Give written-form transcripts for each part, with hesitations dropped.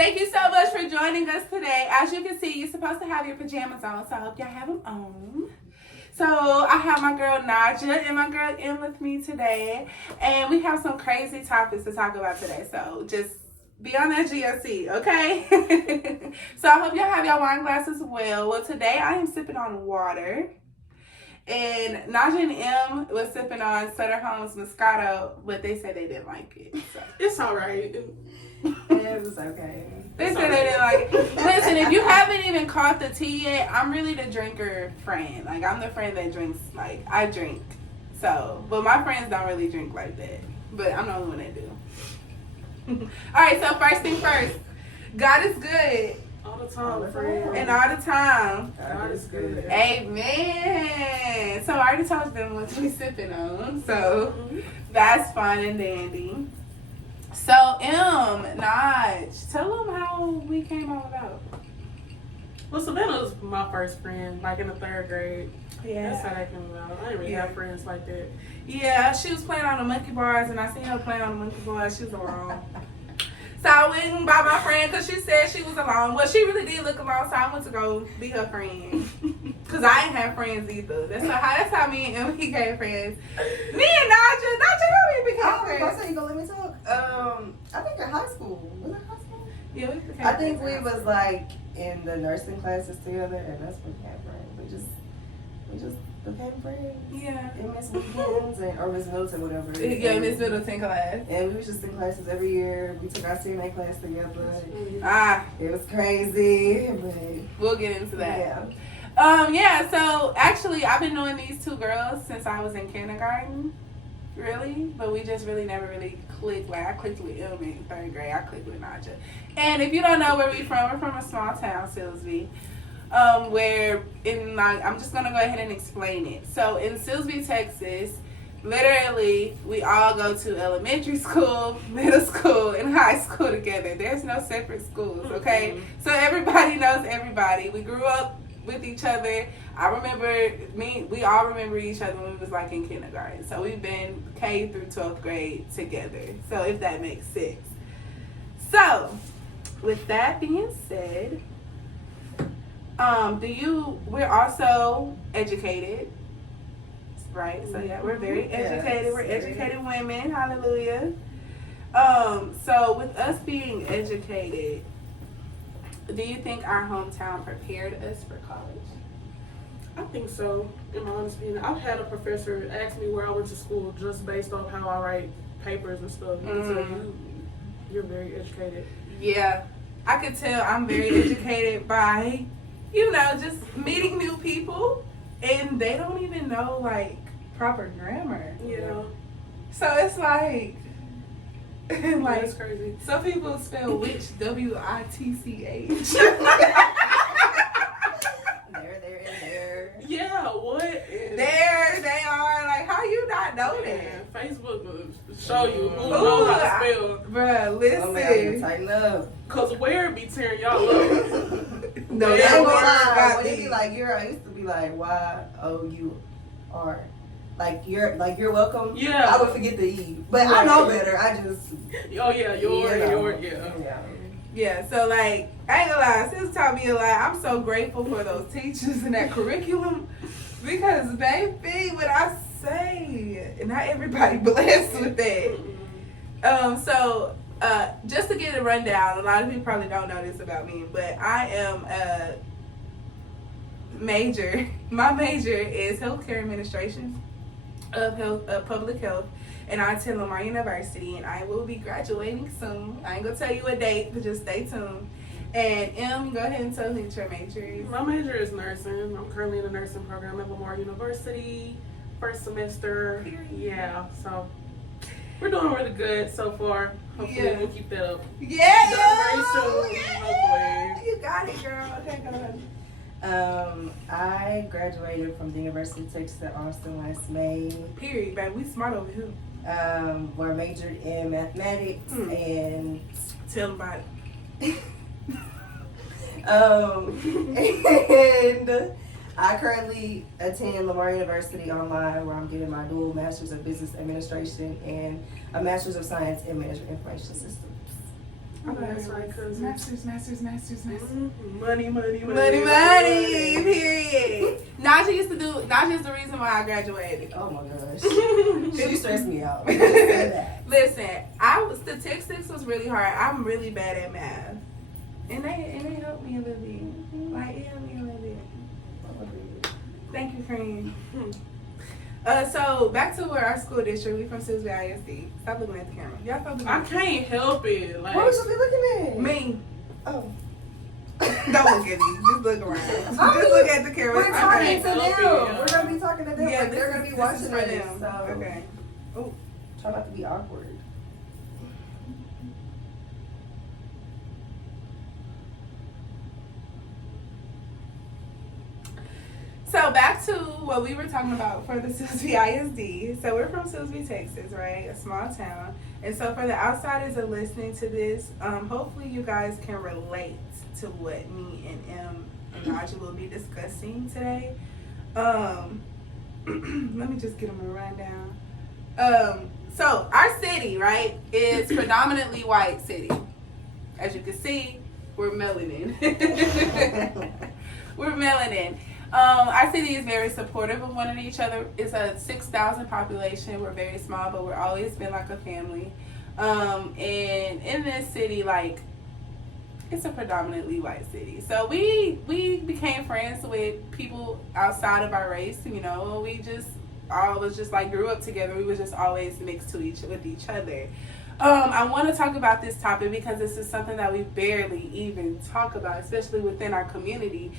Thank you so much for joining us today. As you can see, you're supposed to have your pajamas on, so I hope y'all have them on. So I have my girl Naja and my girl Em with me today, and we have some crazy topics to talk about today. So just be on that GOC, okay? So I hope y'all have your wine glasses well. Well, today I am sipping on water. And Naja and M was sipping on Sutter Home's Moscato, but they said they didn't like it. So. It's all right. It was okay. They said they didn't like it. Listen, if you haven't even caught the tea yet, I'm really the drinker friend. Like, I'm the friend that drinks, like, I drink. So, but my friends don't really drink like that. But I'm the only one that do. All right, so first thing first. God is good. All the time, friend. And all the time. God is good. Amen. So I already told them what we sipping on. So that's fine and dandy. So Naj, tell them how we came all about. Well, Savannah was my first friend, like in the 3rd grade. Yeah. That's how that came about. I didn't really have friends like that. Yeah, she was playing on the monkey bars, and I seen her playing on the monkey bars. She was alone. So I went and bought my friend because she said she was alone. Well, she really did look alone, so I went to go be her friend. Because I ain't have friends either. That's how me and Emily became friends. Me and Naja, how we became friends? I said you gonna let me talk. I think in high school. Was it high school? Yeah, we became I think friends. we was like in the nursing classes together, and that's when we became friends. We just became friends. Yeah. In Miss Weekends or Miss Middleton, whatever. Yeah, Miss Middleton class. And we was just in classes every year. We took our CNA class together. It was crazy, but We'll get into that. yeah. So actually I've been knowing these two girls since I was in kindergarten. Really? But we just really never really clicked. Like I clicked with Em in 3rd grade. I clicked with Naja. And if you don't know where we're from a small town, Silsbee. Where in like I'm just gonna go ahead and explain it. So in Silsbee, Texas, literally we all go to elementary school, middle school, and high school together. There's no separate schools, okay? Mm-hmm. So everybody knows everybody. We grew up with each other. We all remember each other when we was like in kindergarten. So we've been K through 12th grade together. So if that makes sense. So with that being said, we're also educated, right? So yeah, we're very educated. Yes. We're educated women. Hallelujah. So with us being educated, do you think our hometown prepared us for college? I think so, in my honest opinion. I've had a professor ask me where I went to school just based on how I write papers and stuff. So you're very educated. Yeah, I could tell I'm very educated by, just meeting new people, and they don't even know, like, proper grammar. Yeah. So it's like, That's crazy. Some people spell witch, W-I-T-C-H. There. Yeah, what? There they are. Like, how you not know that? Facebook will show you who knows how to spell. Bruh, listen. Tighten up. Because where be tearing y'all up? No, They that ain't word gonna lie. got When it me. be like I used to be like Y-O-U-R. Like you're welcome. Yeah. I would forget the E. But I know better. I just Oh yeah, yeah. Yeah, so like, I ain't gonna lie, sis taught me a lot. I'm so grateful for those teachers and that curriculum because, baby, what I say, not everybody blessed with that. So, just to get a rundown, a lot of people probably don't know this about me, but I am a major. My major is healthcare administration of public health. And I attend Lamar University, and I will be graduating soon. I ain't gonna tell you a date, but just stay tuned. And go ahead and tell me what your major is. My major is nursing. I'm currently in the nursing program at Lamar University, 1st semester. Yeah, so we're doing really good so far. Hopefully we'll keep that up. Yeah, Very soon. Hopefully. You got it, girl. Okay, go ahead. I graduated from the University of Texas at Austin last May. Period, baby. We smart over here. Where I majored in mathematics and Tell them about it. and I currently attend Lamar University online, where I'm getting my dual Master's of Business Administration and a Master's of Science in Management Information Systems. Oh, that's right, cousin. Masters. Money. Money, period. Naja is the reason why I graduated. Oh my gosh. She stressed me out. Listen, statistics was really hard. I'm really bad at math. And they helped me a little bit. Like, it helped me a little bit. Thank you, Cream. So back to our school district. We from Silsbee ISD. Stop looking at the camera. Y'all stop looking I at the camera. can't help it. Like, What was you looking at? Me. Oh. Don't look at me. Just look around. Just look at the camera. We're talking Okay. to them. We're going to be talking to them. Yeah, like, they're going to be watching for us. them. So Okay. Oh. try not to be awkward. So back to what we were talking about for the Silsbee ISD. So we're from Silsbee, Texas, right? A small town. And so for the outsiders that are listening to this, hopefully you guys can relate to what me and M and Naja will be discussing today. Let me just get them a rundown. So our city, right, is predominantly white city. As you can see, we're melanin. We're melanin. Our city is very supportive of one of each other. It's a 6,000 population. We're very small, but we're always been like a family. And in this city, like, it's a predominantly white city. So we became friends with people outside of our race. You know, we just always just like grew up together. We was just always mixed with each other. I want to talk about this topic because this is something that we barely even talk about, especially within our community,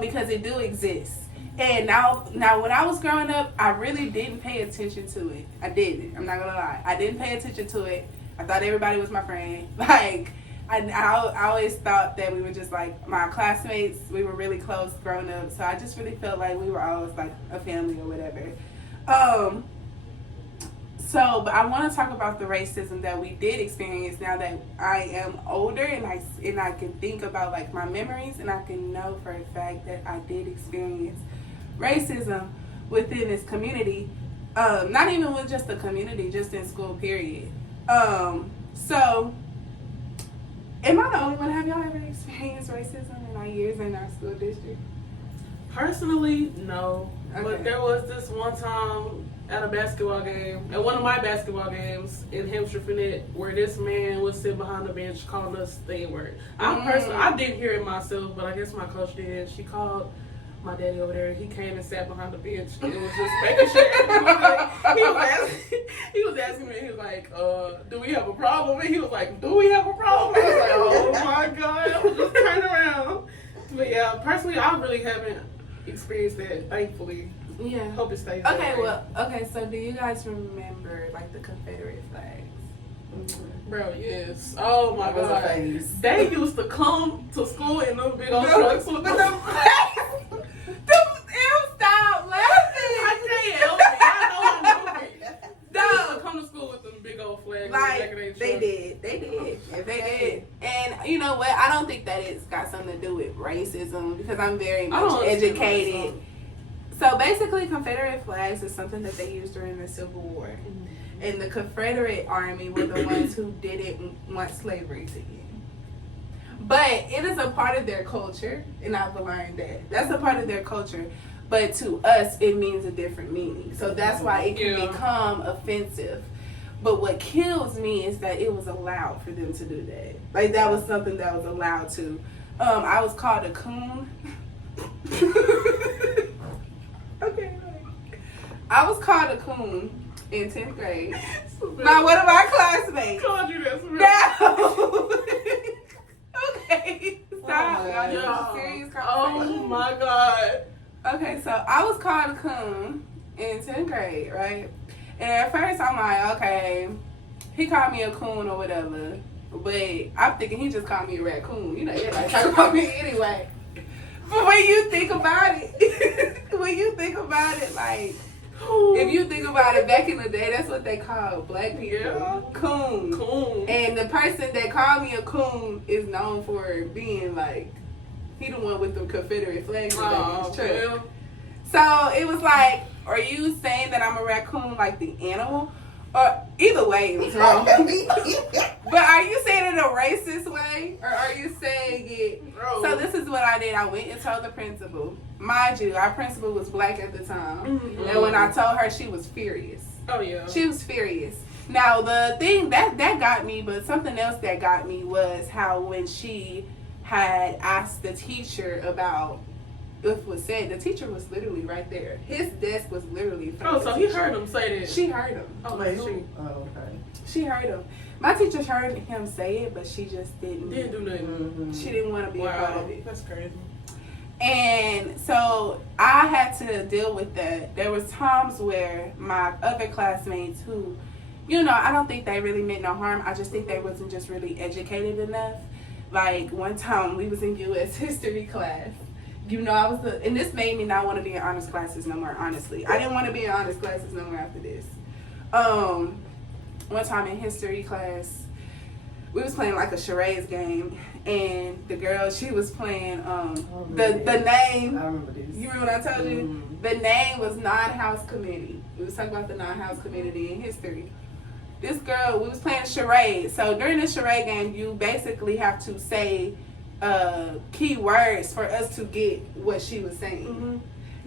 because it do exist. And now when I was growing up, I really didn't pay attention to it. I didn't. I'm not gonna lie. I didn't pay attention to it. I thought everybody was my friend. Like, I always thought that we were just like my classmates. We were really close growing up, so I just really felt like we were always like a family or whatever. But I want to talk about the racism that we did experience now that I am older and I can think about like my memories, and I can know for a fact that I did experience racism within this community. Not even with just the community, just in school, period. So am I the only one? Have y'all ever experienced racism in our years in our school district? Personally, no. Okay. But there was this one time at a basketball game, at one of my basketball games in Hampshire Finette, where this man was sitting behind the bench calling us the N-word. I didn't hear it myself, but I guess my coach did. She called my daddy over there. He came and sat behind the bench. It was just making sure everything was like, he was asking me, he was like, do we have a problem? And he was like, do we have a problem? I was like, oh my God. I was just turning around. But yeah, personally, I really haven't experienced that, thankfully. Yeah. Hope it stays Okay, that way. okay, so do you guys remember like the Confederate flags? Bro, yes. Oh my That was a God. phase. They used to come to school in them big old trucks with them. Stop laughing! I can't help it. I know I'm moving. They used to come to school with them big old flags. Like, they did. They did. And you know what? I don't think that it's got something to do with racism because I'm very much educated. So basically, Confederate flags is something that they used during the Civil War. And the Confederate Army were the ones who didn't want slavery to end. But it is a part of their culture, and I've learned that. That's a part of their culture. But to us, it means a different meaning. So that's why it can become offensive. But what kills me is that it was allowed for them to do that. Like, that was something that was allowed to. I was called a coon. Okay. I was called a coon in 10th grade by one of my classmates. Called you that. No. Okay. Stop. Oh, Y'all, this is a yeah. serious Oh conversation. my God. Okay, so I was called a coon in 10th grade, right? And at first I'm like, okay, he called me a coon or whatever. But I'm thinking he just called me a raccoon. You know, everybody talking about me anyway. But when you think about it, like, if you think about it, back in the day, that's what they called black people. Yeah. Coon. Coon. And the person that called me a coon is known for being like, he the one with the Confederate flags on his truck. Well. So it was like, are you saying that I'm a raccoon like the animal? Or either way, it was wrong. But are you saying it in a racist way, or are you saying it? Bro. So this is what I did. I went and told the principal. Mind you, our principal was black at the time, and when I told her, she was furious. Oh yeah. She was furious. Now the thing that got me, but something else that got me was how when she had asked the teacher about if was said, the teacher was literally right there. His desk was literally in front of the so he teacher. heard him say that. She heard him. Oh, Wait, she who? Oh, okay. She heard him. My teacher heard him say it, but she just didn't do nothing. Mm-hmm. She didn't want to be a part of it. That's crazy. And so I had to deal with that. There was times where my other classmates who, you know, I don't think they really meant no harm. I just think they wasn't just really educated enough. Like one time we was in U.S. history class. You know, and this made me not want to be in honors classes no more, honestly. I didn't want to be in honors classes no more after this. One time in history class, we was playing like a charades game, and the girl, she was playing the name. I remember this. You remember what I told you? Mm-hmm. The name was non-house committee. We was talking about the non-house committee in history. This girl, we was playing charades. So during the charade game, you basically have to say key words for us to get what she was saying. Mm-hmm.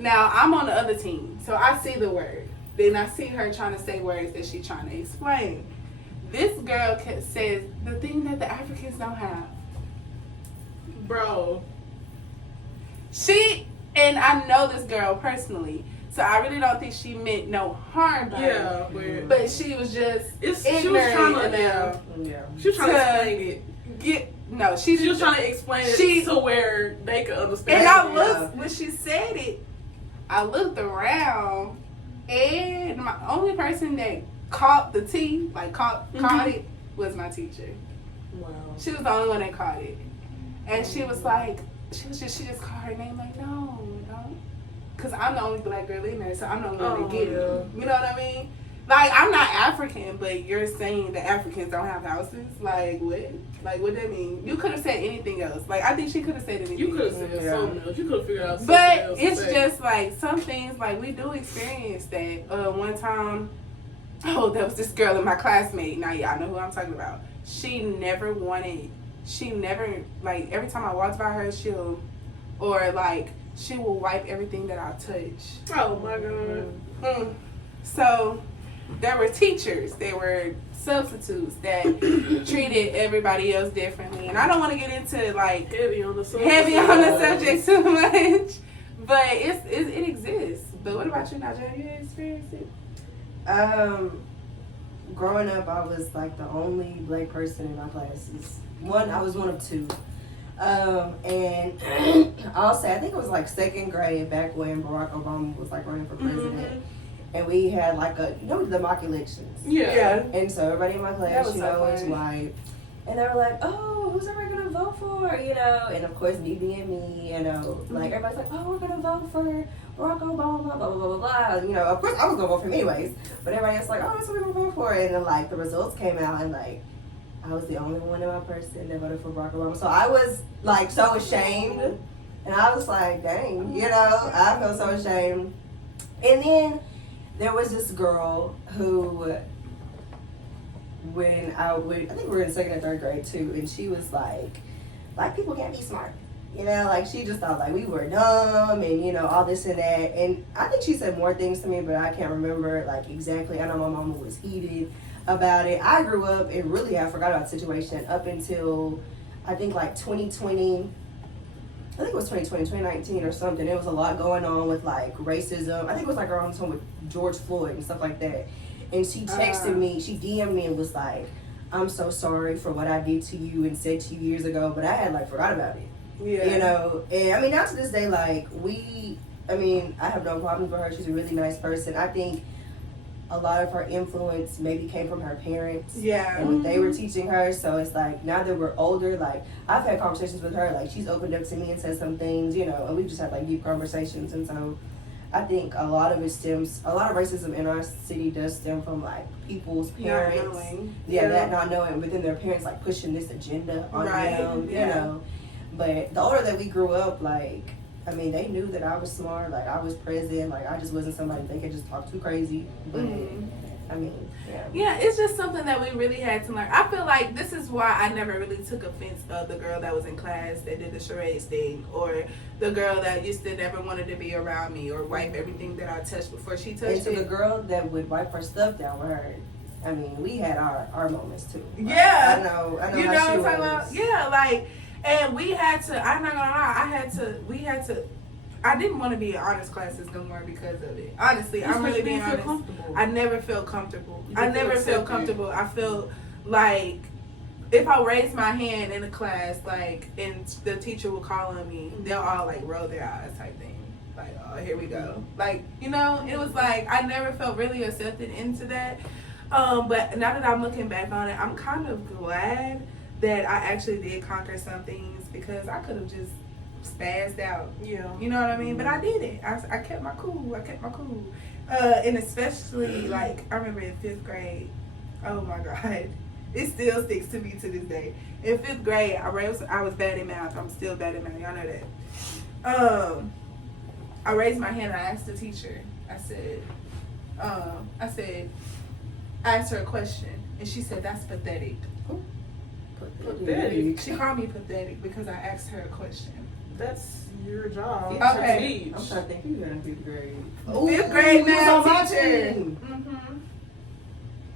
Now, I'm on the other team, so I see the word. Then I see her trying to say words that she's trying to explain. This girl says the thing that the Africans don't have. Bro. And I know this girl personally, so I really don't think she meant no harm by her. Yeah, But she was just she was ignorant trying to enough. She was trying to explain it. She was trying to explain it to where they could understand. And I looked when she said it. I looked around, and my only person that caught the tea, like caught it, was my teacher. Wow. She was the only one that caught it, and she was like, she just called her name like, no, because I'm the only black girl in there, so I'm the only one to get it. You know what I mean? Like, I'm not African, but you're saying that Africans don't have houses? Like, what? Like, what that mean? You could have said anything else. Like, I think she could have said anything. You could have said something else. You could have figured out something but else. But it's just, like, some things, like, we do experience that. One time, there was this girl in my classmate. Now, y'all know who I'm talking about. She never, like, every time I walked by her, she will wipe everything that I touch. Oh, my God. So there were teachers, there were substitutes that treated everybody else differently, and I don't want to get into like heavy on the subject too much, but it exists. But what about you, Naja? Have you experienced it? Growing up, I was like the only black person in my classes. I was one of two. And I'll say, I think it was like second grade, back when Barack Obama was like running for president. Mm-hmm. And we had like the mock elections. Yeah. And so everybody in my class, was funny. white. And they were like, oh, who's everybody going to vote for? And of course, me being me, like everybody's like, oh, we're going to vote for Barack Obama, blah, blah, blah, blah, blah. Of course, I was going to vote for him anyways. But everybody else like, oh, that's what we're going to vote for. And then like the results came out, and like I was the only one in my person that voted for Barack Obama. So I was like so ashamed. And I was like, dang, I felt so ashamed. And then there was this girl who, I think we were in second and third grade too, and she was like, black people can't be smart. Like she just thought like we were dumb and, all this and that. And I think she said more things to me, but I can't remember like exactly. I know my mama was heated about it. I grew up and really I forgot about the situation up until I think like 2020. I think it was 2020, 2019 or something. There was a lot going on with like racism. I think it was like around the time with George Floyd and stuff like that. And she texted me, she DM'd me and was like, I'm so sorry for what I did to you and said to you years ago, but I had like forgot about it. Yeah. And I mean, now to this day, like I have no problems with her. She's a really nice person. I think a lot of her influence maybe came from her parents. Yeah. And what they were teaching her. So it's like, now that we're older, like, I've had conversations with her. Like, she's opened up to me and said some things, and we've just had, like, deep conversations. And so I think a lot of racism in our city does stem from, like, people's parents. Not knowing. That not knowing. But then their parents, like, pushing this agenda on them, But the older that we grew up, like, I mean, they knew that I was smart, like, I was present, like, I just wasn't somebody they could just talk too crazy. But, I mean, yeah. Yeah, it's just something that we really had to learn. I feel like this is why I never really took offense of the girl that was in class that did the charades thing, or the girl that used to never wanted to be around me, or wipe everything that I touched before she touched And to it. the girl that would wipe her stuff down with her, I mean, we had our moments too. Like, Yeah. I know You know how what she I'm talking about? was. Yeah, like, and we had to, I'm not gonna lie, I didn't want to be in honors classes no more because of it. Honestly, I'm really being honest. I never felt comfortable. I never felt comfortable. I felt like if I raised my hand in a class, like, and the teacher would call on me, they'll all like roll their eyes type thing. Like, oh, here we go. Like, you know, it was like I never felt really accepted into that. But now that I'm looking back on it, I'm kind of glad that I actually did conquer some things, because I could have just spazzed out. Yeah. You know what I mean? But I did it. I kept my cool. And especially, like, I remember in 5th grade, oh my God. It still sticks to me to this day. In 5th grade, I was bad in math. I'm still bad in math. Y'all know that. I raised my hand and I asked the teacher. I asked her a question, and she said, "That's pathetic." Pathetic. She called me pathetic because I asked her a question. That's your job. Okay. To teach. I'm trying to think who got in 5th grade. 5th grade you was math on my teacher. team. Mm-hmm.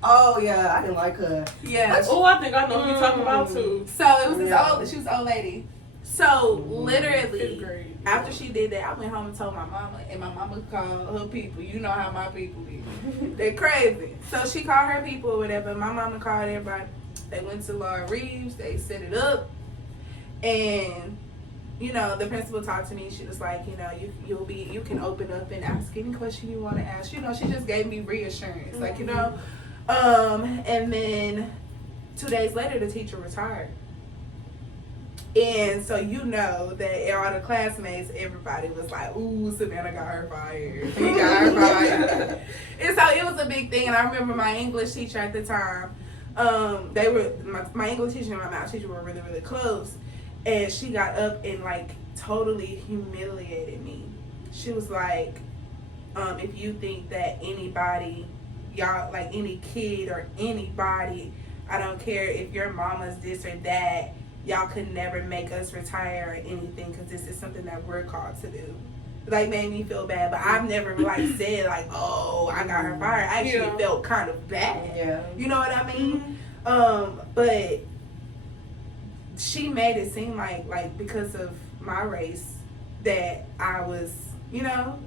Oh yeah, I didn't like her. Yeah. Oh, I think I know who you're talking about too. So it was she was an old lady. So literally, 5th grade. after she did that, I went home and told my mama, and my mama called her people. You know how my people be. They're crazy. So she called her people or whatever. My mama called everybody. They went to Laura Reeves. They set it up. And, you know, the principal talked to me. She was like, you know, you can open up and ask any question you want to ask. You know, she just gave me reassurance. Like, you know. And then 2 days later, the teacher retired. And so you know that all the classmates, everybody was like, "Ooh, Savannah got her fired. He got her fired." And so it was a big thing. And I remember my English teacher at the time. They were my English teacher and my math teacher were really, really close. And she got up and like totally humiliated me. She was like, "If you think that anybody, y'all, like any kid or anybody, I don't care if your mama's this or that, y'all could never make us retire or anything, because this is something that we're called to do." Like, made me feel bad, but I've never like said like, "Oh, I got her fired." I actually felt kind of bad. Yeah. You know what I mean? But she made it seem like because of my race that I was, you know,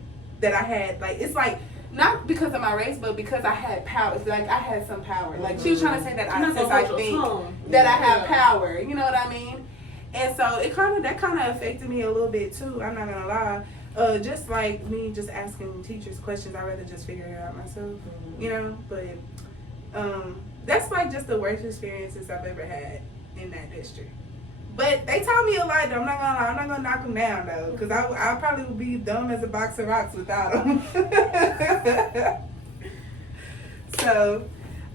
that I had like, it's like, not because of my race, but because I had power. It's like I had some power. Like, she was trying to say that I think that I have power. You know what I mean? And so that kind of affected me a little bit too. I'm not gonna lie. Just like me, just asking teachers questions, I'd rather just figure it out myself. You know, but that's like just the worst experiences I've ever had in that district. But they taught me a lot, though. I'm not gonna lie. I'm not gonna knock them down, though, because I probably would be dumb as a box of rocks without them. So,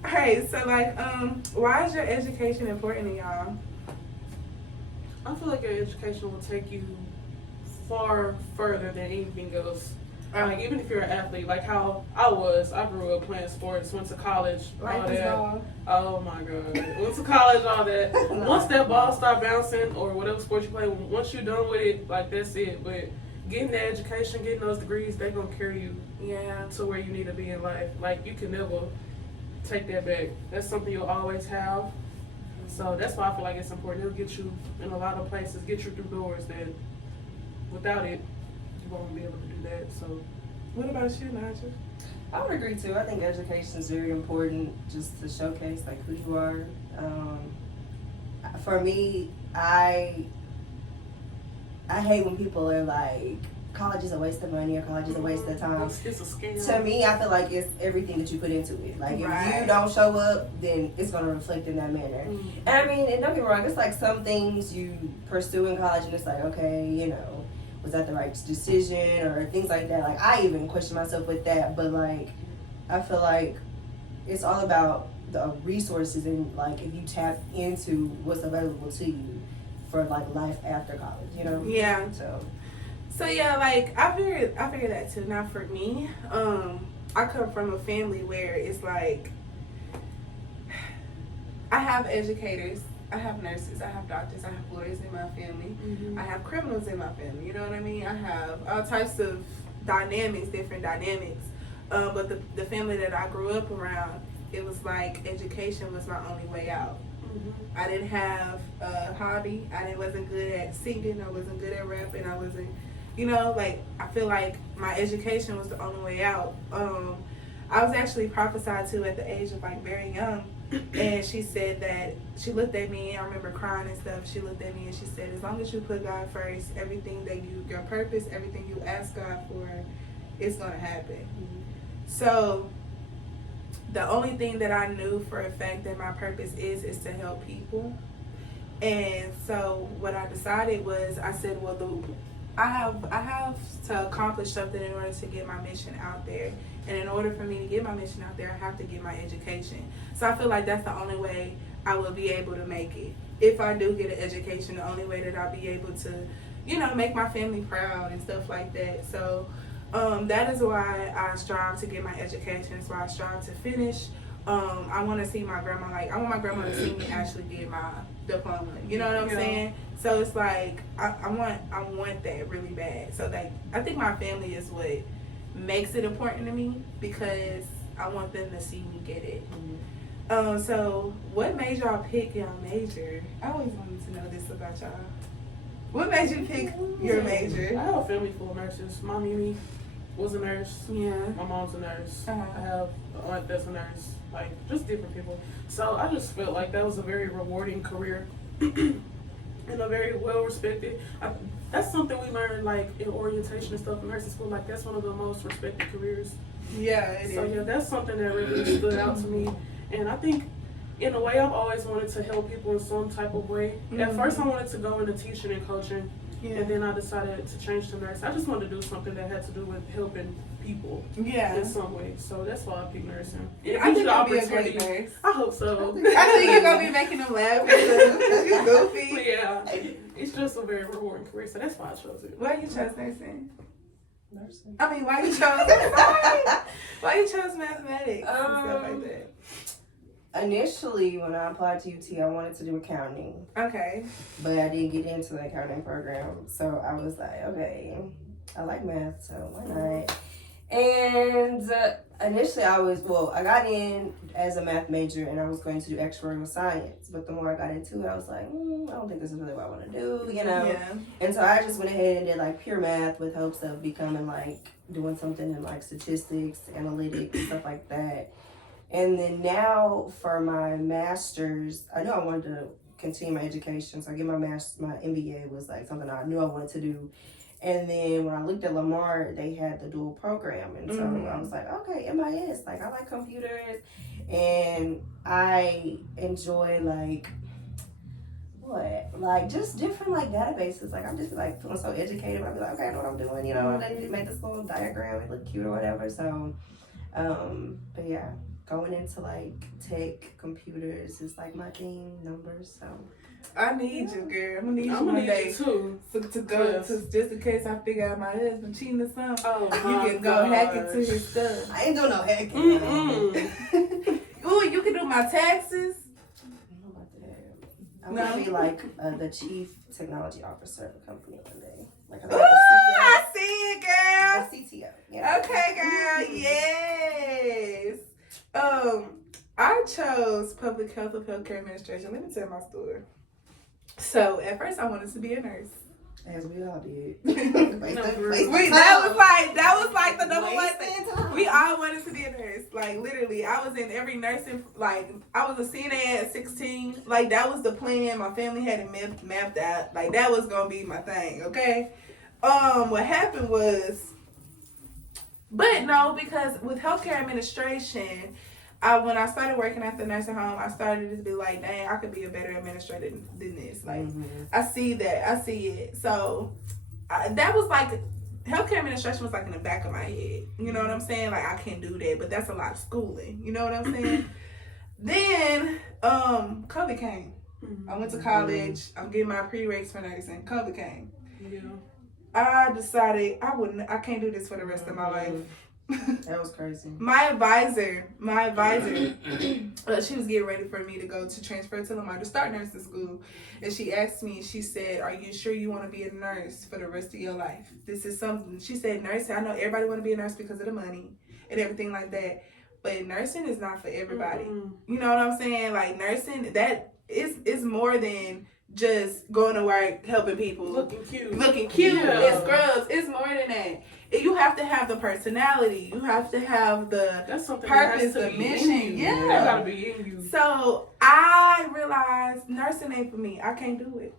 alright. So, like, why is your education important to y'all? I feel like your education will take you far further than anything else. Like, even if you're an athlete, like how I grew up playing sports, went to college, all that. Oh my God. Went to college, all that. Once that ball start bouncing, or whatever sport you play, once you're done with it, like, that's it. But getting that education, getting those degrees, they're going to carry you to where you need to be in life. Like, you can never take that back. That's something you'll always have. So that's why I feel like it's important. It'll get you in a lot of places, get you through doors that without it, you won't be able to do that. So, what about you, Naja? I would agree too. I think education is very important, just to showcase like who you are. For me, I hate when people are like, college is a waste of money or college is a waste of time. It's a scam. To me, I feel like it's everything that you put into it. Like, if you don't show up, then it's going to reflect in that manner. And I mean, and don't get me wrong, it's like some things you pursue in college and it's like, okay, you know, was that the right decision or things like that. Like, I even question myself with that, but like, I feel like it's all about the resources and like if you tap into what's available to you for like life after college, you know? Yeah. So yeah, like I figured that too. Now for me, I come from a family where it's like I have educators, I have nurses, I have doctors, I have lawyers in my family, I have criminals in my family. You know what I mean? I have all types of dynamics, different dynamics. But the family that I grew up around, it was like education was my only way out. I didn't have a hobby. Wasn't good at singing. I wasn't good at rapping. I wasn't, like I feel like my education was the only way out. I was actually prophesied to at the age of like very young, and she said that she looked at me. I remember crying and stuff. She looked at me and she said, "As long as you put God first, everything that your purpose, everything you ask God for, it's gonna happen." So the only thing that I knew for a fact that my purpose is to help people. And so what I decided was, I said, well, I have to accomplish something in order to get my mission out there. And in order for me to get my mission out there, I have to get my education. So I feel like that's the only way I will be able to make it. If I do get an education, the only way that I'll be able to, make my family proud and stuff like that. So that is why I strive to get my education. That's why I strive to finish. I want to see my grandma. I want my grandma to see me actually get my diploma. You know what I'm saying? So it's like I want that really bad. So I think my family is what makes it important to me, because I want them to see me get it. So what made y'all pick y'all major? I always wanted to know this about y'all. What made you pick your major? I have a family full of nurses. My Mimi was a nurse. Yeah. My mom's a nurse. Uh-huh. I have an aunt that's a nurse. Just different people. So I just felt like that was a very rewarding career. And a very well respected. That's something we learned in orientation and stuff in nursing school. That's one of the most respected careers. Yeah, it is. So yeah, that's something that really stood out to me. And I think in a way I've always wanted to help people in some type of way. At first I wanted to go into teaching and coaching. Yeah. And then I decided to change to nurse. I just wanted to do something that had to do with helping people in some way. So that's why I picked nursing. I think you'll be a great nurse. I hope so. I think you're going to be making them laugh because you're goofy. Yeah. It's just a very rewarding career, so that's why I chose it. Why you chose nursing? Nursing. I mean, why you chose mathematics and stuff like that? Initially, when I applied to UT, I wanted to do accounting. Okay. But I didn't get into the accounting program. So I was like, okay, I like math, so why not? And initially I got in as a math major and I was going to do actuarial science. But the more I got into it, I was like, I don't think this is really what I want to do, Yeah. And so I just went ahead and did pure math with hopes of becoming doing something in statistics, analytics, and stuff like that. And then now for my master's, I knew I wanted to continue my education. So I get my master's, my MBA was something I knew I wanted to do. And then when I looked at Lamar, they had the dual program. And so I was like, okay, MIS, I like computers. And I enjoy just different databases. I'm just feeling so educated. I'll be like, okay, I know what I'm doing. I made this little diagram, it looked cute or whatever. So, but yeah. Going into tech, computers is my thing, numbers, so. I need you, girl. I'm gonna need you one day too. To go to, just in case I figure out my husband cheating or something. Oh, you can go hack into his stuff. I ain't doing no hacking. Ooh, you can do my taxes. I want to be the chief technology officer of a company one day. I see it, girl. The CTO. Yeah. Okay, girl. Yes. I chose public health of healthcare administration. Let me tell my story. So at first I wanted to be a nurse. As we all did. That was the number one thing. We all wanted to be a nurse. Literally, I was in every nursing. I was a CNA at 16. That was the plan. My family had it mapped out. That was gonna be my thing. Okay. What happened was, but no, because with healthcare administration, when I started working at the nursing home, I started to be like, dang, I could be a better administrator than this. I see that. I see it. So that was healthcare administration was in the back of my head. You know what I'm saying? I can't do that, but that's a lot of schooling. You know what I'm saying? Then COVID came. I went to college. I'm getting my prereqs for nursing. COVID came. Yeah. I decided I can't do this for the rest of my life. That was crazy. My advisor, she was getting ready for me to go to transfer to Lamar to start nursing school. And she asked me, she said, are you sure you want to be a nurse for the rest of your life? This is something, she said, nursing, I know everybody want to be a nurse because of the money and everything like that. But nursing is not for everybody. Mm-mm. You know what I'm saying? Like nursing, that is more than just going to work, helping people. Looking cute. Yeah. It's scrubs. It's more than that. You have to have the personality. You have to have the purpose, the mission. Yeah. That gotta be in you. So I realized nursing ain't for me. I can't do it.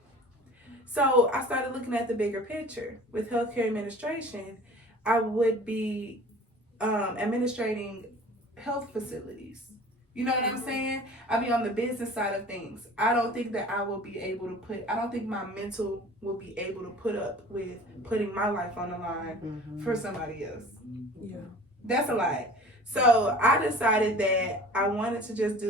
So I started looking at the bigger picture. With healthcare administration, I would be administrating health facilities. You know what I'm saying? I'll be on the business side of things. I don't think that I will be able to I don't think my mental will be able to put up with putting my life on the line for somebody else. Yeah. That's a lot. So I decided that I wanted to just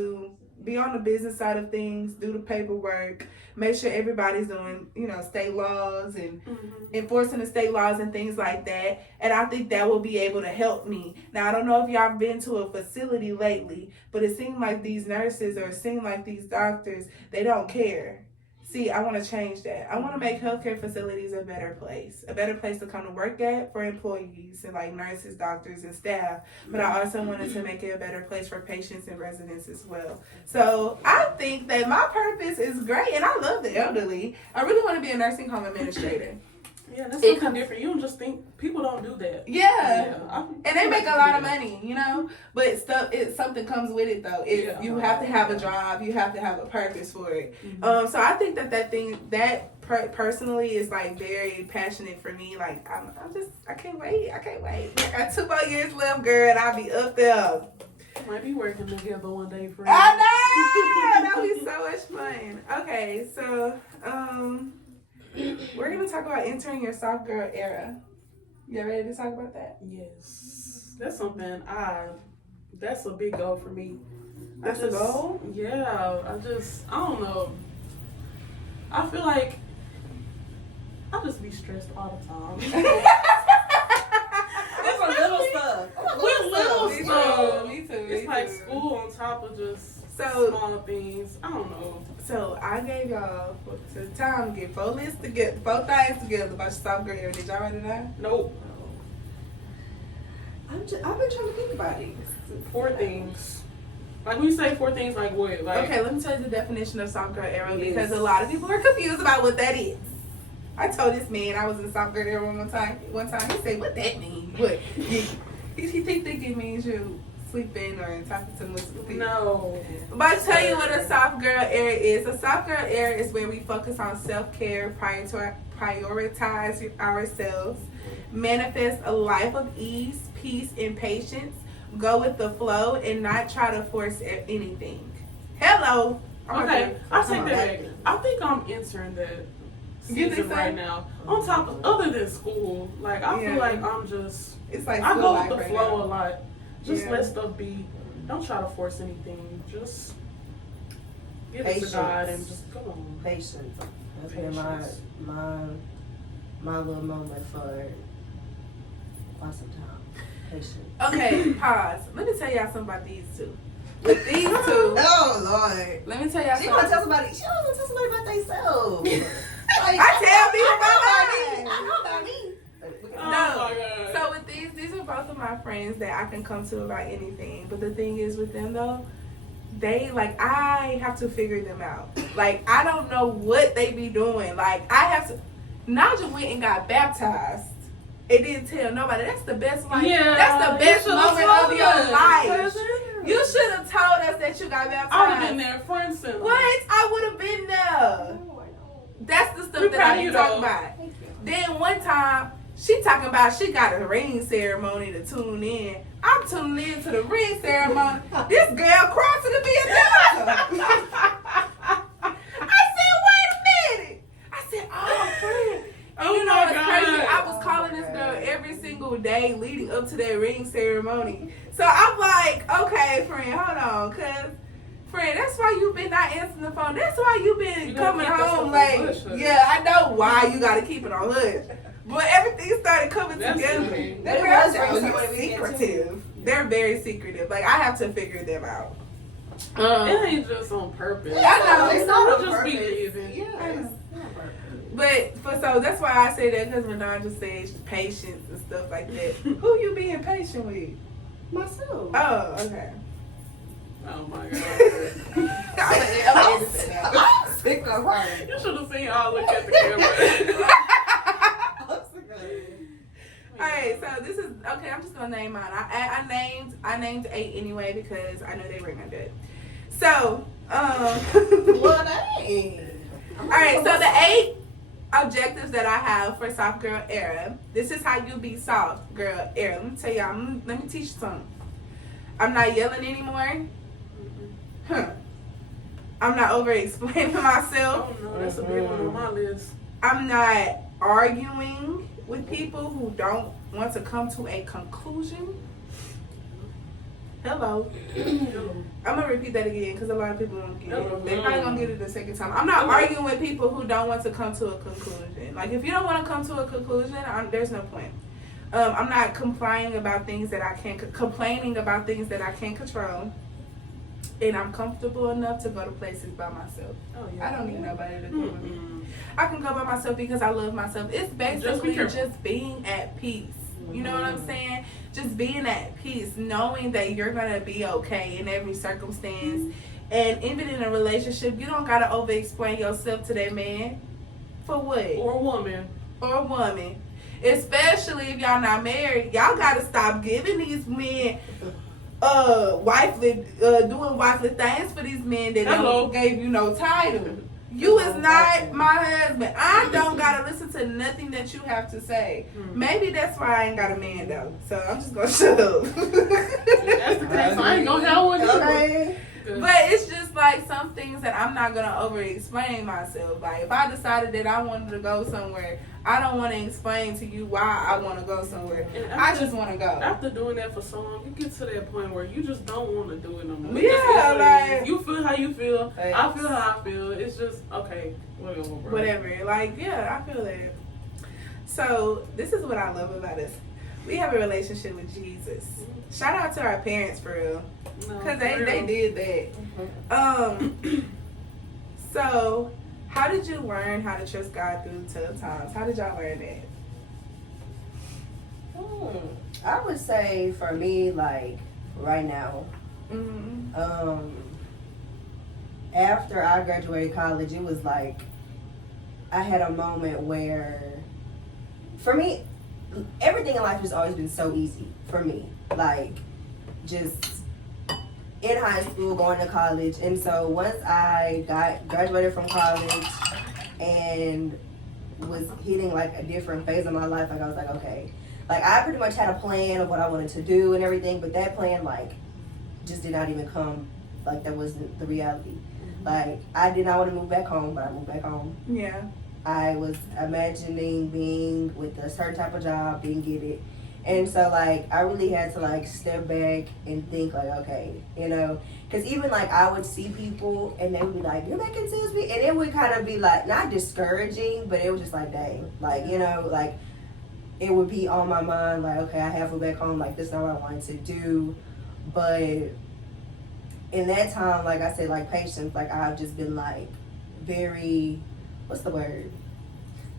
be on the business side of things, do the paperwork, make sure everybody's doing, state laws and enforcing the state laws and things like that. And I think that will be able to help me. Now, I don't know if y'all been to a facility lately, but it seemed like these nurses or it seemed like these doctors, they don't care. See, I want to change that. I want to make healthcare facilities a better place to come to work at for employees and like nurses, doctors, and staff. But I also wanted to make it a better place for patients and residents as well. So I think that my purpose is great, and I love the elderly. I really want to be a nursing home administrator. Yeah, that's something different. You don't just think people don't do that. Yeah. And they make a lot of money, But something comes with it though. You have to have a job. You have to have a purpose for it. So I think that personally is like very passionate for me. Like I can't wait. I got 2 more years left, girl, and I'll be up there. Might be working together one day, friend. I know. That'll be so much fun. Okay, so we're going to talk about entering your soft girl era. You ready to talk about that? Yes. That's something that's a big goal for me. That's a goal? Yeah. I don't know. I feel like I just be stressed all the time. That's a little stuff. With little stuff. Me too. It's like school on top of just small things. I don't know. So I gave y'all to time to get 4 things together about your soft girl era. Did y'all write it down? Nope. I've been trying to think about it. 4 things. Like when you say 4 things, like what? Like, okay, let me tell you the definition of soft girl era because a lot of people are confused about what that is. I told this man I was in the soft girl era one time. He said, "What that mean? What?" He think it means you sleeping or talking to multiple people. No. But I'll tell you what a soft girl era is. A soft girl era is where we focus on self-care, prioritize ourselves, manifest a life of ease, peace, and patience, go with the flow, and not try to force anything. Hello. Okay, I'll take that back. I think I'm entering that season right now. On top of, other than school, like I feel like I'm just, it's like I go with the right flow now. a lot. Just let stuff be. Don't try to force anything. Just give it to God and just come on. Patience. That's been my little moment for quite some time. Patience. Okay, pause. Let me tell y'all something about these two. With these two. Oh Lord. Let me tell y'all She something. want to tell somebody. She don't want to tell somebody about themselves. I tell people about mine. I know about me. Oh my God. So with these are both of my friends that I can come to about anything. But the thing is with them though, I have to figure them out. Like I don't know what they be doing. Like I have to. Naja went and got baptized. It didn't tell nobody. That's the best life. Yeah, that's the best moment of your life. Cousin. You should have told us that you got baptized. I would have been there front and center. What? I would have been there. That's the stuff that I be talking about. Then one time, she talking about she got a ring ceremony to tune in. I'm tuning in to the ring ceremony. This girl crossing to be a dancer. I said, wait a minute. I said, oh, friend. Oh, you know my what's God. crazy? I was calling this girl every single day leading up to that ring ceremony. So I'm like, okay, friend, hold on, cause friend, that's why you been not answering the phone. That's why you been coming home like, yeah, I know why you gotta keep it on hush. But everything started coming That's together. sweet. Them It girls was are really so sweet weekend, secretive. They're very secretive. Like, I have to figure them out. It ain't just on purpose. I know. It's not on Just purpose. be leaving. Yeah, I know. it's not on purpose. But so that's why I say that, because Renan just says patience and stuff like that. Who you being patient with? Myself. Oh, okay. Oh my god. I'm I'm sick of her. You should have seen y'all look at the camera. I'm sick of her. Alright, so this is okay. I'm just gonna name mine. I named 8 anyway because I know they were gonna do it. So, Well, dang. alright. So the 8 objectives that I have for soft girl era. This is how you be soft girl era. Let me tell y'all. Let me teach you something. I'm not yelling anymore. I'm not over explaining myself. Oh no, that's a big one on my list. I'm not arguing with people who don't want to come to a conclusion. Hello. I'm gonna repeat that again because a lot of people don't get it. They're probably gonna get it the second time. I'm not arguing with people who don't want to come to a conclusion. Like, if you don't want to come to a conclusion, there's no point. I'm not complaining about things that I can't control. And I'm comfortable enough to go to places by myself. Oh, yeah. I don't need nobody to go with me. I can go by myself because I love myself. It's basically just being at peace. You know what I'm saying? Just being at peace, knowing that you're going to be okay in every circumstance. And even in a relationship, you don't got to over-explain yourself to that man. For what? Or a woman. Especially if y'all not married. Y'all got to stop giving these men doing wifely things for these men that don't gave you no title. You is not my husband. I don't gotta listen to nothing that you have to say. Maybe that's why I ain't got a man though. So I'm just gonna shut up. That's the case. I ain't gonna help with you. Okay. But it's just like some things that I'm not gonna over explain myself. Like, if I decided that I wanted to go somewhere, I don't want to explain to you why I want to go somewhere. I just want to go. After doing that for so long, you get to that point where you just don't want to do it no more. Yeah, like, you feel how you feel. Thanks. I feel how I feel. It's just okay. Whatever, bro. Whatever. Like, yeah, I feel that. So this is what I love about us. We have a relationship with Jesus. Shout out to our parents for real, because they did that. So how did you learn how to trust God through tough times? How did y'all learn that? I would say for me, like right now, after I graduated college, it was like I had a moment where, for me, everything in life has always been so easy for me. Like, just in high school, going to college. And so once I graduated from college and was hitting like a different phase of my life, like I was like, okay. Like, I pretty much had a plan of what I wanted to do and everything, but that plan like just did not even come, like that wasn't the reality. Like, I did not want to move back home, but I moved back home. Yeah. I was imagining being with a certain type of job, didn't get it. And so, like, I really had to, like, step back and think, like, okay, you know. Because even, like, I would see people, and they would be like, you're making sense. And it would kind of be, like, not discouraging, but it was just like, dang. Like, you know, like, it would be on my mind, like, okay, I have to go back home. Like, this is not what I wanted to do. But in that time, like I said, like, patience, like, I've just been, like, very, what's the word?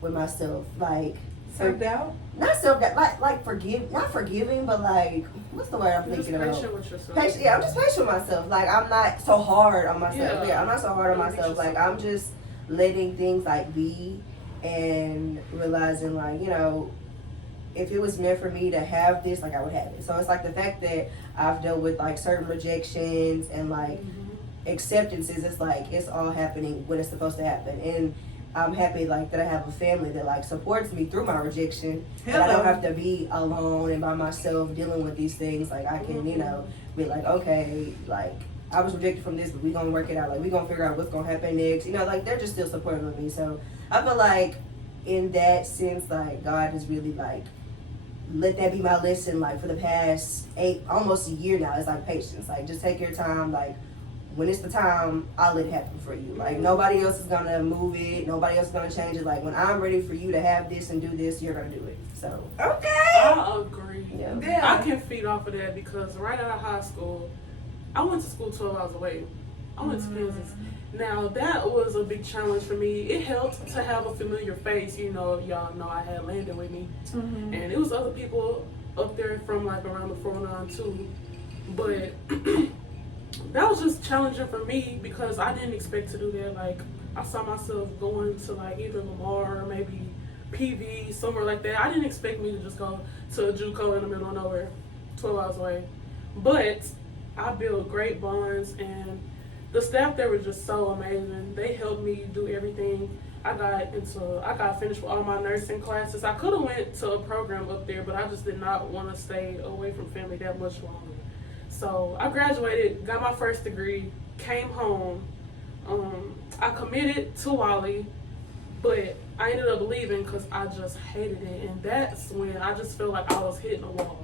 With myself. Like, Self-doubt? not self-doubt, not forgiving, but like, what's the word I'm thinking about? Patient with yourself. I'm just patient with myself. Like, I'm not so hard on myself. Yeah, I'm not so hard on myself. Like, I'm just letting things like be and realizing, like, you know, if it was meant for me to have this, like, I would have it. So it's like the fact that I've dealt with like certain rejections and like acceptances. It's like it's all happening when it's supposed to happen, and I'm happy like that I have a family that like supports me through my rejection. And I don't have to be alone and by myself dealing with these things. Like, I can, you know, be like, okay, like, I was rejected from this, but we're gonna work it out. Like, we're gonna figure out what's gonna happen next. You know, like, they're just still supporting me. So I feel like in that sense, like, God has really like let that be my lesson, like, for the past almost a year now. It's like patience. Like, just take your time, like, when it's the time, I'll let it happen for you. Like, nobody else is gonna move it, nobody else is gonna change it. Like, when I'm ready for you to have this and do this, you're gonna do it. So Okay. I agree. yeah. I can feed off of that because right out of high school, I went to school 12 hours away. I went to Kansas. Now, that was a big challenge for me. It helped to have a familiar face. You know, y'all know I had Landon with me. And it was other people up there from, like, around the 409 too. But that was just challenging for me because I didn't expect to do that. Like, I saw myself going to, like, either Lamar or maybe PV, somewhere like that. I didn't expect me to just go to a JUCO in the middle of nowhere, 12 hours away. But I built great bonds, and the staff there were just so amazing. They helped me do everything. I got finished with all my nursing classes. I could have went to a program up there, but I just did not want to stay away from family that much longer. So I graduated, got my first degree, came home. I committed to Wally, but I ended up leaving because I just hated it. And that's when I just felt like I was hitting a wall.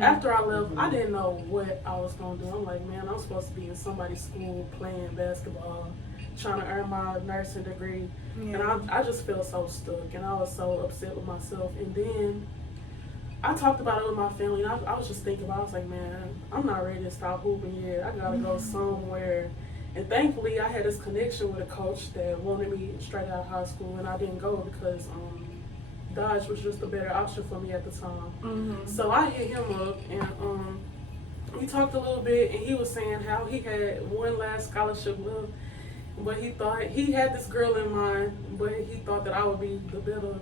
After I left, I didn't know what I was going to do. I'm like, man, I'm supposed to be in somebody's school playing basketball, trying to earn my nursing degree. And I just felt so stuck, and I was so upset with myself. And then I talked about it with my family, and I was just thinking about it. I was like, man, I'm not ready to stop hooping yet. I got to go somewhere. And thankfully, I had this connection with a coach that wanted me straight out of high school, and I didn't go because Dodge was just a better option for me at the time. So I hit him up, and we talked a little bit, and he was saying how he had one last scholarship left, but he thought he had this girl in mind, but he thought that I would be the better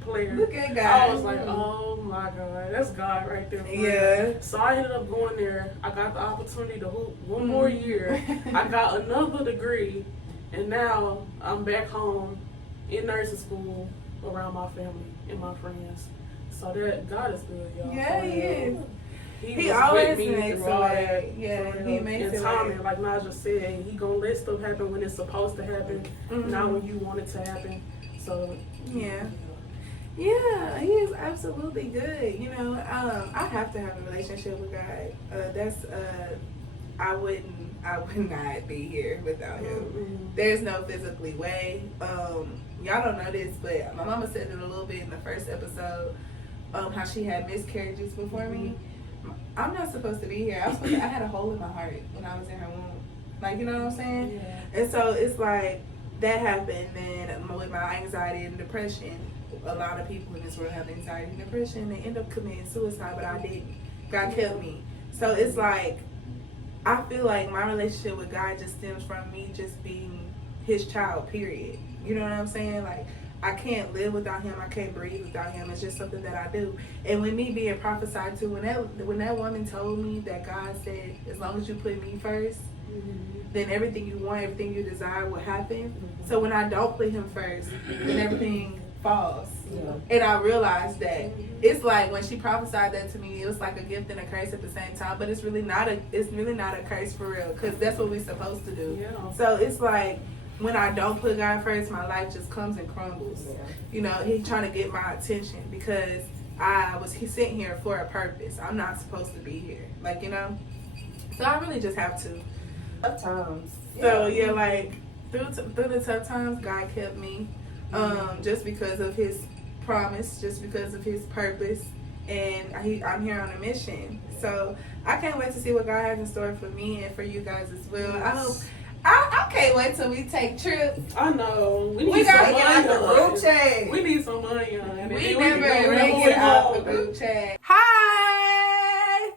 player. Look at God. I was like, oh my God, that's God right there. Yeah. So I ended up going there. I got the opportunity to hoop one more year. I got another degree, and now I'm back home in nursing school around my family and my friends. So that God is good, y'all. Yeah, he is. He was always with me makes through a all way. that. Yeah, For he real. makes and it timing, way. like Naja said, he gonna let stuff happen when it's supposed to happen, not when you want it to happen. So Yeah. Yeah, he is absolutely good. You know, I have to have a relationship with God. I would not be here without him. There's no physically way. Y'all don't know this, but my mama said it a little bit in the first episode. How she had miscarriages before me. I'm not supposed to be here. I had a hole in my heart when I was in her womb. Like, you know what I'm saying? Yeah. And so it's like that happened. And with my anxiety and depression, a lot of people in this world have anxiety and depression. They end up committing suicide, but I didn't. God kept me. So it's like, I feel like my relationship with God just stems from me just being his child, period. You know what I'm saying? Like, I can't live without him. I can't breathe without him. It's just something that I do. And with me being prophesied to, when that woman told me that God said, as long as you put me first, then everything you want, everything you desire will happen. So when I don't put him first, then everything falls. Yeah. And I realized that it's like when she prophesied that to me, it was like a gift and a curse at the same time. But it's really not a curse for real, because that's what we're supposed to do. Yeah. So it's like, when I don't put God first, my life just comes and crumbles. Yeah. You know, he's trying to get my attention because he's sitting here for a purpose. I'm not supposed to be here. Like, you know? So I really just have to. Tough times. So, yeah, like, through the tough times, God kept me. Just because of his promise, just because of his purpose. And I'm here on a mission. So I can't wait to see what God has in store for me and for you guys as well. I can't wait till we take trips. I know. We We need gotta some get out the money. Group chat. We need some money on it. We And never we make it out the group chat. Hi!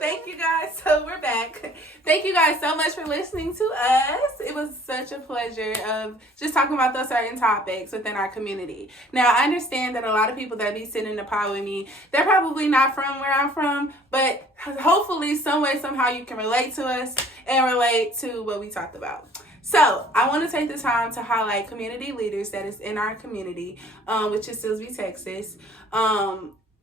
Thank you guys. So we're back. Thank you guys so much for listening to us. It was such a pleasure of just talking about those certain topics within our community. Now, I understand that a lot of people that be sitting in the pod with me, they're probably not from where I'm from, but hopefully some way, somehow you can relate to us and relate to what we talked about. So I want to take the time to highlight community leaders that is in our community, which is Silsbee, Texas.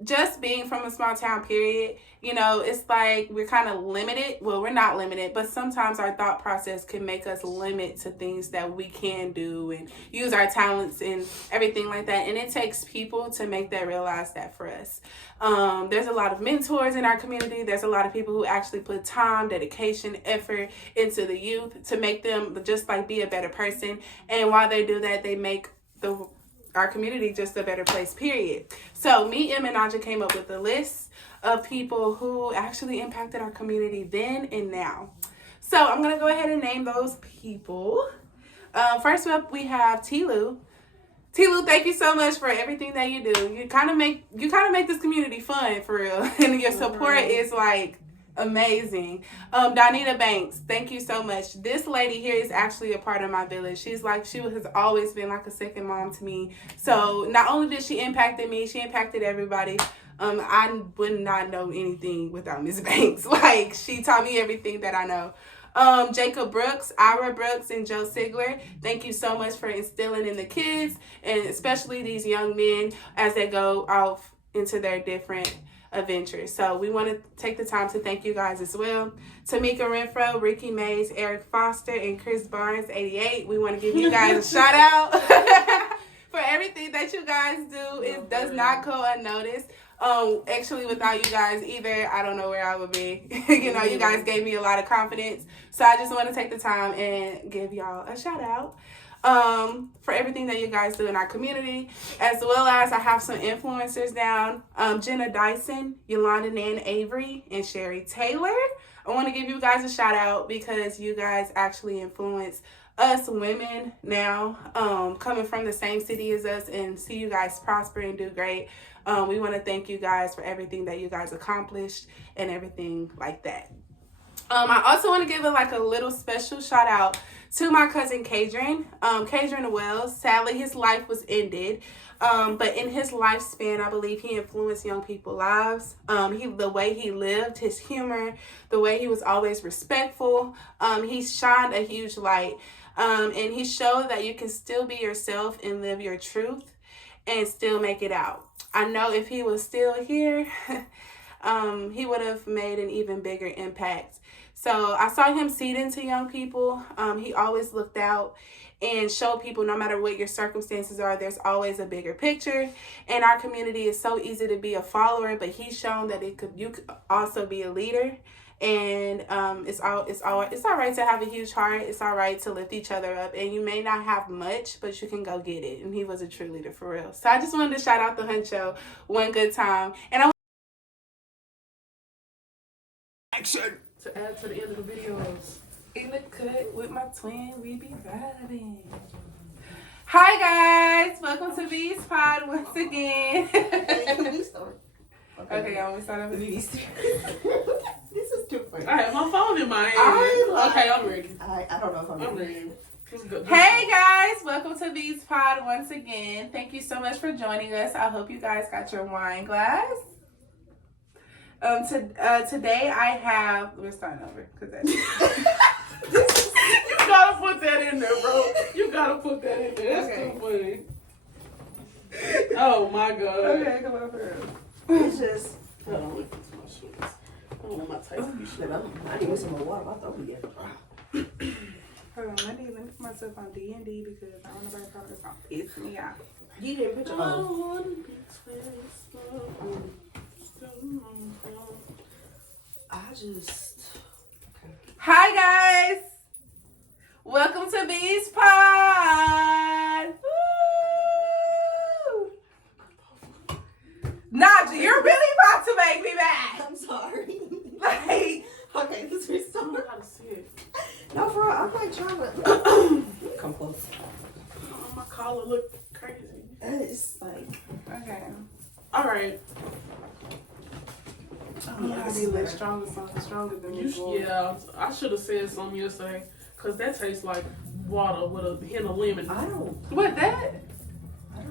just being from a small town, period, you know, it's like we're kind of limited. Well, we're not limited, but sometimes our thought process can make us limit to things that we can do and use our talents and everything like that. And it takes people to make that realize that for us. There's a lot of mentors in our community. There's a lot of people who actually put time, dedication, effort into the youth to make them just like be a better person. And while they do that, they make our community just a better place, period. So me and Naja came up with a list of people who actually impacted our community then and now. So I'm going to go ahead and name those people. First up, we have Tilu. Tilu, thank you so much for everything that you do. You kind of make this community fun, for real. And your support is like amazing. Donita Banks, thank you so much. This lady here is actually a part of my village. She has always been like a second mom to me. So not only did she impacted me, she impacted everybody. I would not know anything without Miss Banks. Like, she taught me everything that I know. Jacob Brooks, Ira Brooks, and Joe Sigler, thank you so much for instilling in the kids, and especially these young men as they go off into their different adventures. So we want to take the time to thank you guys as well. Tamika Renfro, Ricky Mays, Eric Foster, and Chris Barnes 88. We want to give you guys a shout out for everything that you guys do. It does not go unnoticed. Actually, without you guys either, I don't know where I would be. You know, you guys gave me a lot of confidence. So I just want to take the time and give y'all a shout out for everything that you guys do in our community, as well as I have some influencers down. Jenna Dyson, Yolanda Nan Avery, and Sherry Taylor. I want to give you guys a shout out because you guys actually influence us women now, coming from the same city as us, and see you guys prosper and do great. We want to thank you guys for everything that you guys accomplished and everything like that. I also want to give a little special shout out to my cousin Kadrian. Kadrian Wells, sadly his life was ended. But in his lifespan, I believe he influenced young people's lives. The way he lived, his humor, the way he was always respectful. He shined a huge light. And he showed that you can still be yourself and live your truth and still make it out. I know if he was still here, he would have made an even bigger impact. So I saw him seed into young people. He always looked out and showed people no matter what your circumstances are, there's always a bigger picture. And our community is so easy to be a follower, but he's shown that you could also be a leader. And it's all right to have a huge heart. It's all right to lift each other up. And you may not have much, but you can go get it. And he was a true leader for real. So I just wanted to shout out the Huncho one good time. And to add to the end of the videos. in the cut with my twin, we be vibing. Hi guys, welcome to V's Pod once again. Okay, I want to start off with V's. This is too funny. I have my phone in my hand. Okay, I'm ready. I don't know if I'm ready. Hey guys, welcome to V's Pod once again. Thank you so much for joining us. I hope you guys got your wine glass. Today I have. We're starting over because that's. You gotta put that in there, bro. You gotta put that in there. That's too funny. Oh my god. Okay, come over. It's just. I don't look into my shorts. I don't want my tights to be short. I need some more water. My throat be getting. Hold on, let me put myself on D&D because I don't know if probably gonna piss me off. You didn't put your own. I just. Okay. Hi guys, welcome to V's Pod. Woo! Naja, you're really about to make me mad. I'm sorry. Like, Okay, let's restart. I don't know how to see it. No, for real, I'm like trying to. Come close. Oh, my collar look crazy. It's like. okay. All right. I be like stronger than you. Yeah, I should have said something yesterday because that tastes like water with a hint of lemon. I don't What that?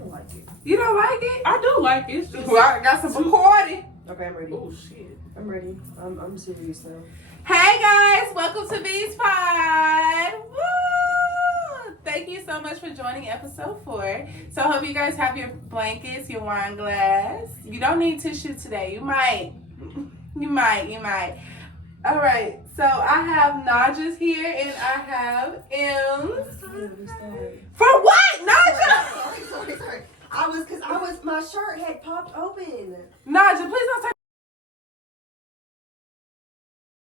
like it. You don't like it? I do like it. It's just. Well, I got some Bacardi. Okay, I'm ready. Oh shit. I'm ready. I'm serious though. Hey guys, welcome to V's Pod. Woo! thank you so much for joining episode 4. So I hope you guys have your blankets, your wine glass. You don't need tissue today. You might. You might. All right. So I have Naja's here and I have M's. For what, Naja? Sorry. My shirt had popped open. Naja, please don't say